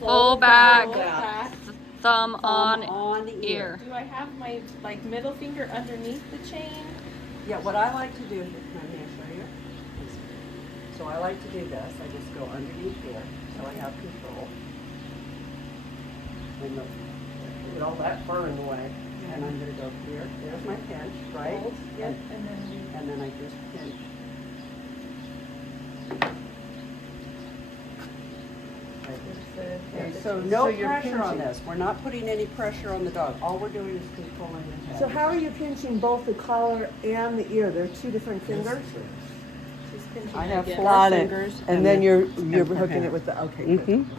full back, Full back. thumb on ear. ear. Do I have my like middle finger underneath the chain? Yeah, what I like to do, may I show you? So I like to do this, I just go underneath here, so I have control. And get all that fur in the way. And I'm gonna go here, there's my pinch, right? Hold, yep, and then I just pinch. Okay, so no pressure on this. We're not putting any pressure on the dog. All we're doing is controlling the head. So how are you pinching both the collar and the ear? They're two different fingers? She's pinching I have again. 4 Got it. fingers. And then you're and per hooking hand. it with the, okay, good. Mm-hmm.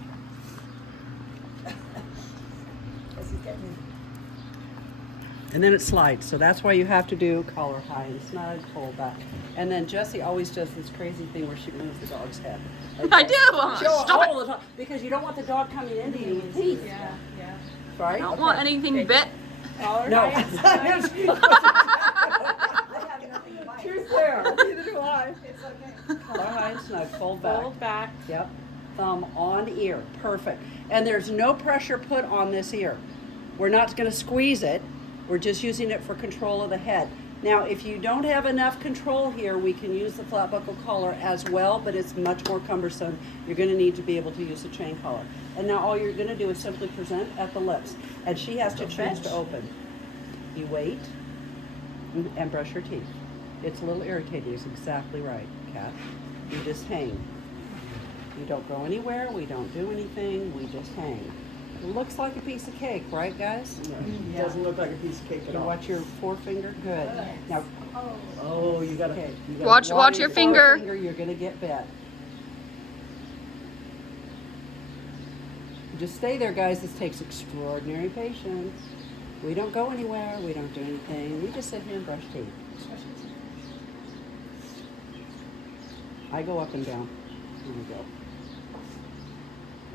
And then it slides, so that's why you have to do collar high and snug, pull back. And then Jessie always does this crazy thing where she moves the dog's head. Like I this. do. She'll Stop all the time, because you don't want the dog coming into you with teeth, Yeah, yeah. right? I don't want anything bit. Collar No. high and snug. Truth there, neither do I. It's okay. Collar high and snug, fold back. Fold back. Yep. Thumb on ear. Perfect. And there's no pressure put on this ear. We're not going to squeeze it. We're just using it for control of the head. Now, if you don't have enough control here, we can use the flat buckle collar as well, but it's much more cumbersome. You're going to need to be able to use a chain collar. And now all you're going to do is simply present at the lips. And she has to choose to open. You wait and brush her teeth. It's a little irritating. It's exactly right, Kat. You just hang. You don't go anywhere. We don't do anything. We just hang. It looks like a piece of cake, right, guys? It doesn't look like a piece of cake at You all. watch your forefinger. Good. Now, Oh, you gotta. okay. You Watch your finger. You're gonna get bit. Just stay there, guys. This takes extraordinary patience. We don't go anywhere. We don't do anything. We just sit here and brush teeth. I go up and down. Here we go.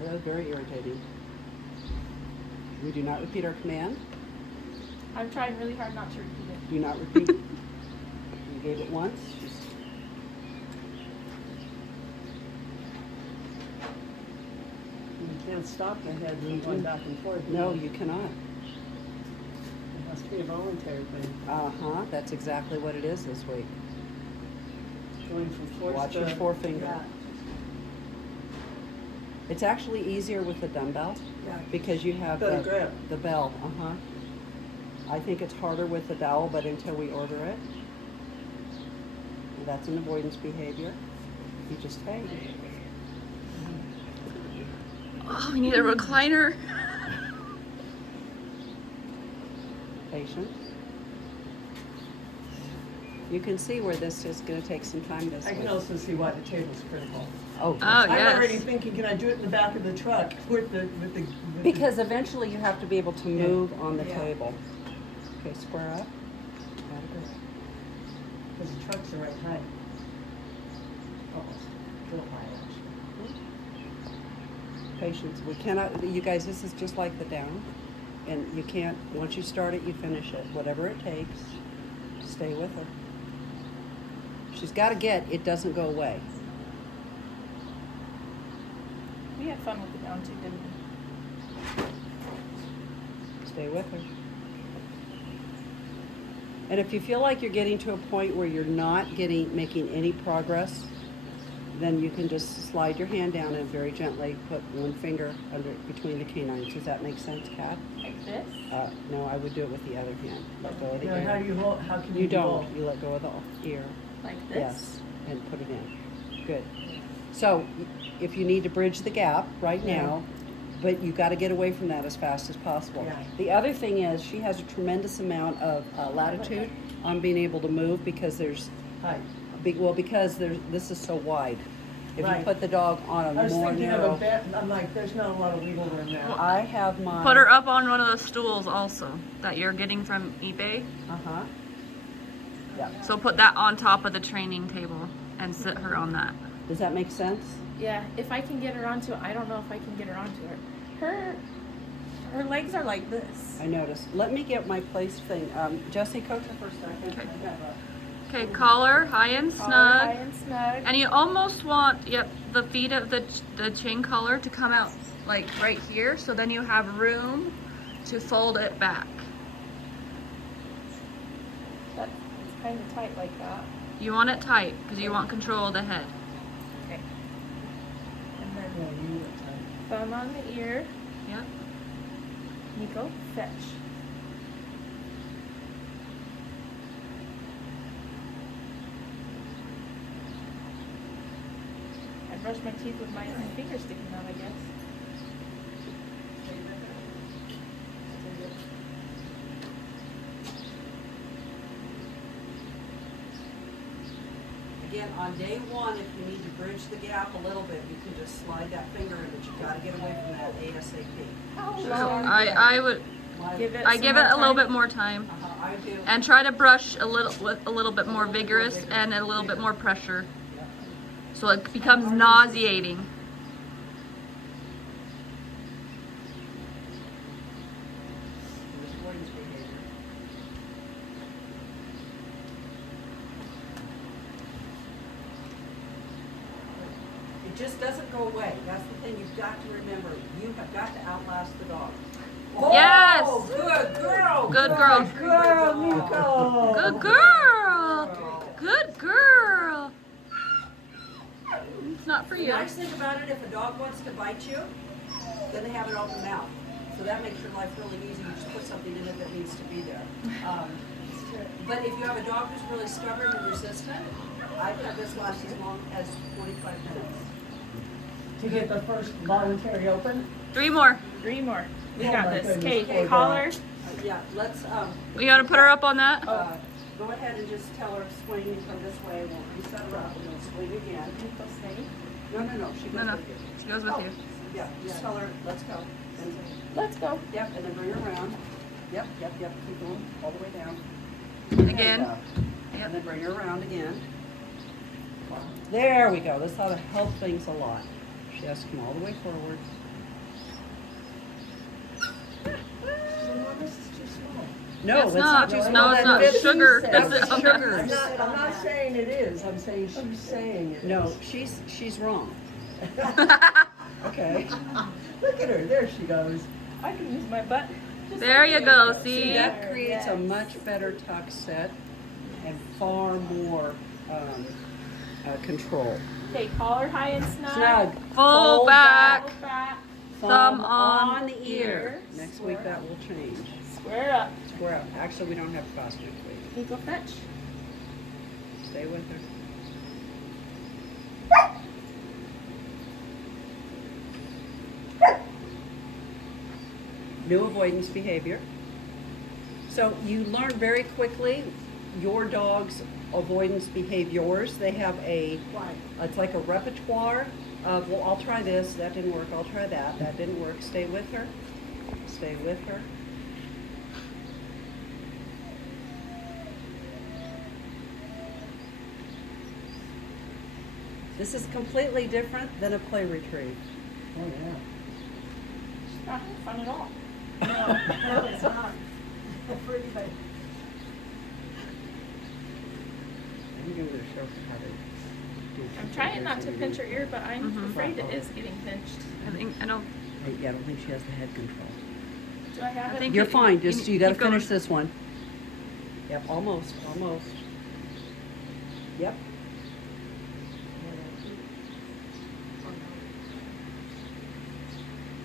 That's very irritating. We do not repeat our command. I'm trying really hard not to repeat it. Do not repeat. You gave it once. You can't stop the head from going back and forth. No, you cannot. It has to be a voluntary thing. Uh-huh. That's exactly what it is this week. Going from force Watch to... your forefinger. Yeah. It's actually easier with the dumbbell Yeah. because you have Better grip. the bell. Uh-huh. I think it's harder with the dowel, but until we order it, that's an avoidance behavior. You just hang. Oh, we need a recliner. Patient. You can see where this is going to take some time this I can week. also see why the table's critical. Oh, Oh, I'm already yes. thinking, can I do it in the back of the truck with the because eventually you have to be able to move on the Yeah. table. Okay, square up. Gotta go. because the truck's the right height. Almost. A little high, actually. Patience. We cannot, you guys, this is just like the down. And you can't, once you start it, you finish it. Whatever it takes, stay with her. She's got to get, it doesn't go away. We had fun with the down too, didn't we? Stay with her. And if you feel like you're getting to a point where you're not making any progress, then you can just slide your hand down and very gently put one finger under between the canines. Does that make sense, Kat? Like this? No, I would do it with the other hand. Let go of the Now, how ear. do you hold? How can you? You do don't. both? You let go of the ear. Like this? Yes, and put it in. Good. So, if you need to bridge the gap right now, but you got to get away from that as fast as possible. Yeah. The other thing is she has a tremendous amount of latitude on being able to move because there's, Height. because this is so wide. If you Right. put the dog on I a was more thinking narrow, of a bed. I'm like, there's not a lot of wiggle room there. I have mine. Put her up on one of the stools also that you're getting from eBay. Uh-huh. Yeah. So put that on top of the training table and sit her on that. Does that make sense? Yeah, if I can get her onto it, I don't know if I can get her onto her. Her legs are like this. I noticed. Let me get my place thing. Jesse, coach her for a second. Okay. I have a- Okay, collar high and Collar snug. high and snug. And you almost want, the feet of the chain collar to come out like right here, so then you have room to fold it back. That's kind of tight like that. You want it tight because you want control of the head. Okay. And Yeah, then you need it tight. thumb on the ear. Yep. Niko, fetch. I brush my teeth with my finger sticking out, I guess. Again, on day one, if you need to bridge the gap a little bit, you can just slide that finger in, but you gotta get away from that ASAP. I would Give it I some give more it a little time. bit more time I do. and try to brush a little with a little bit more vigorous and a little bit more pressure, so it becomes nauseating. There's avoidance behavior. It just doesn't go away. That's the thing you've got to remember. You have got to outlast the dog. Yes! Oh, good girl! Good girl. Good girl, Niko! Good girl. Good girl. It's not for The you. nice thing about it, if a dog wants to bite you, then they have an open mouth. So that makes your life really easy. You just put something in it that needs to be there. But if you have a dog who's really stubborn and resistant, I've had this last as long as 45 minutes. To get the first voluntary open? 3 more. 3 more. We Oh got my this. goodness, Okay, poor collar. Yeah, let's, We gotta put her up on that. go ahead and just tell her, swing and come this way, we'll reset her up, and then swing again. Niko, stay. No, she goes No. with you. She goes with Oh, you. Yeah, just tell her, let's go. And, Let's go. yep, and then bring her around. Yep, keep going, all the way down. Again. And Yep. then bring her around again. There we go, this ought to help things a lot. She has to come all the way forward. This is too small. No, It's not. too No, small. it's That not. fits. Sugar. That's That's sugar. I'm not saying it is, I'm saying she's saying it is. No, she's wrong. Okay. Look at her, there she goes. I can use my butt. just There like you go, see? See, that There, creates a yes. much better tuck set and far more control. Okay, collar high and snug. Snug. Full back. Pull back. Thumb on the ear. Next week that will change. Square up. Square up. Actually, we don't have class next week. Niko, fetch. Stay with her. New avoidance behavior. So you learn very quickly your dog's avoidance behaviors. They have it's like a repertoire of, well, I'll try this, that didn't work, I'll try that, that didn't work. Stay with her. Stay with her. This is completely different than a play retrieve. Oh, yeah. It's not fun at all. No, it's not. Pretty bad. I'm going to show how to do I'm trying not to pinch her ear, but I'm Mhm. afraid it is getting pinched. I don't. Yeah, I don't think she has the head control. Do I have I it? think You're you- fine. you- Just you got to keep going. finish this one. Yep, almost. Yep.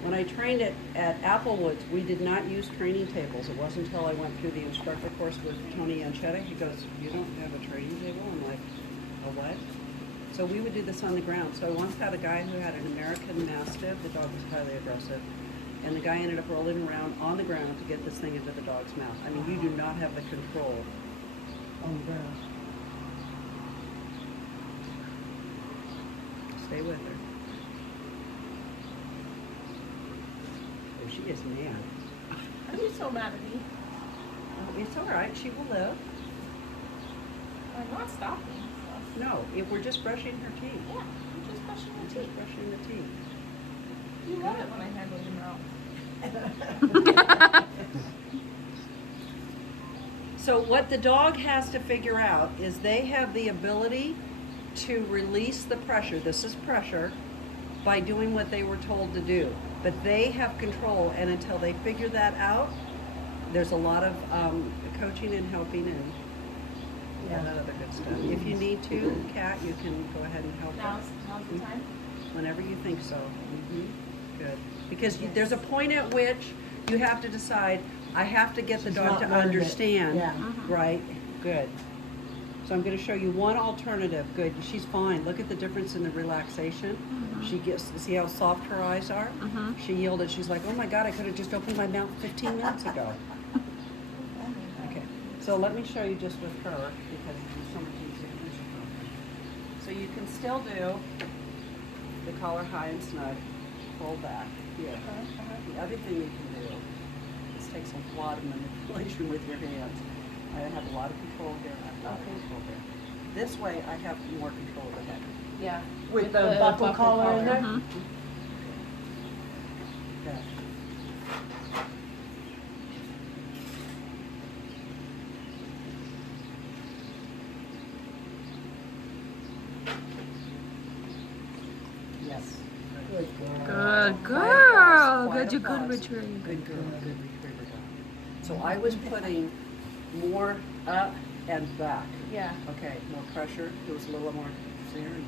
When I trained at Applewoods, we did not use training tables. It wasn't until I went through the instructor course with Tony Anchetta. He goes, "You don't have a training table?" I'm like, "A what?" So we would do this on the ground. So I once had a guy who had an American Mastiff. The dog was highly aggressive. And the guy ended up rolling around on the ground to get this thing into the dog's mouth. I mean, you do not have the control. On the ground. Stay with her. Oh, she is mad. Are you so mad at me? Oh, it's all right. She will live. I'm not stopping. So. No, if we're just brushing her teeth. Yeah, I'm just brushing We're my just teeth. brushing the teeth. You love it when I handle your mouth. So what the dog has to figure out is they have the ability to release the pressure. This is pressure. by doing what they were told to do. But they have control, and until they figure that out, there's a lot of coaching and helping and all that other good stuff. If you need to, Kat, you can go ahead and help Now's her the time. whenever you think so. Good. Because there's a point at which you have to decide, I have to get the She's dog not to learned it. understand, Yeah. right? Good. So I'm going to show you one alternative. Good. She's fine. Look at the difference in the relaxation. She gets, see how soft her eyes are? She yielded. She's like, oh my God, I could have just opened my mouth 15 minutes ago. Okay. So let me show you just with her because it's so much easier to use her. So you can still do the collar high and snug, fold back here. The other thing you can do, this takes a lot of manipulation with your hands. I have a lot of control here. I have a lot of control here. This way, I have more control of the head. Yeah. With the buckle collar in there? Good. Yes. Good girl. Good girl. Quiet Good, you applause. good retrieve. Good girl, good retriever dog. So I was putting more up and back. Yeah. Okay, more pressure. It was a little more. Very good.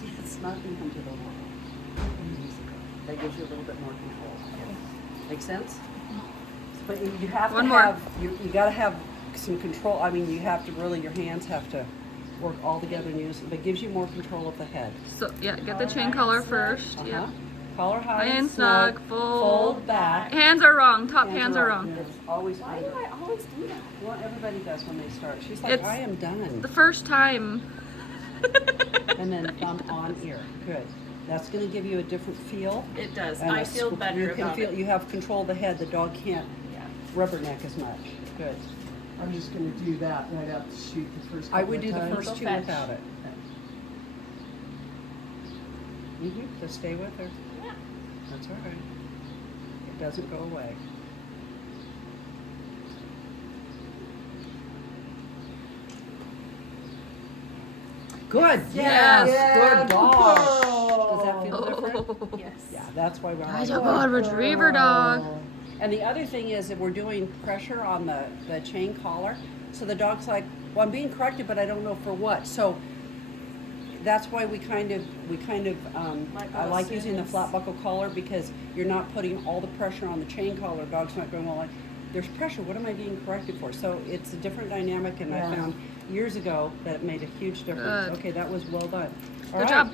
See, it's not the end of the world. That gives you a little bit more control. Make sense? But you have One to more. have, you got to have some control. I mean, you have to really, your hands have to work all together and use, but it gives you more control of the head. So yeah, get the chain collar first. Uh-huh. Yeah. Collar high And snug, fold. fold back. Hands are wrong. Top hands are wrong. It's always Why under. do I always do that? Well, everybody does when they start. She's like, It's I am done. The first time. And then thumb on ear. Good. That's going to give you a different feel. It does. And I a feel squ- better you can about feel, it. You have control of the head. The dog can't Yeah. rubberneck as much. Good. I'm just gonna do that right out the chute the first I couple would of do the times. first two fetch. without it. Just stay with her. Yeah. That's all right. It doesn't go away. Good. Yes. Good dog. girl. Does that feel different? Yes. Yeah, that's why we're Good all dog, retriever dog. And the other thing is that we're doing pressure on the chain collar. So the dog's like, well, I'm being corrected, but I don't know for what. So that's why we kind of, Let go I as like soon using the as- flat buckle collar because you're not putting all the pressure on the chain collar. Dog's not going, well, like, there's pressure. What am I being corrected for? So it's a different dynamic, and I Yeah. found years ago that it made a huge difference. Good. Okay, that was well done. All Good right. job.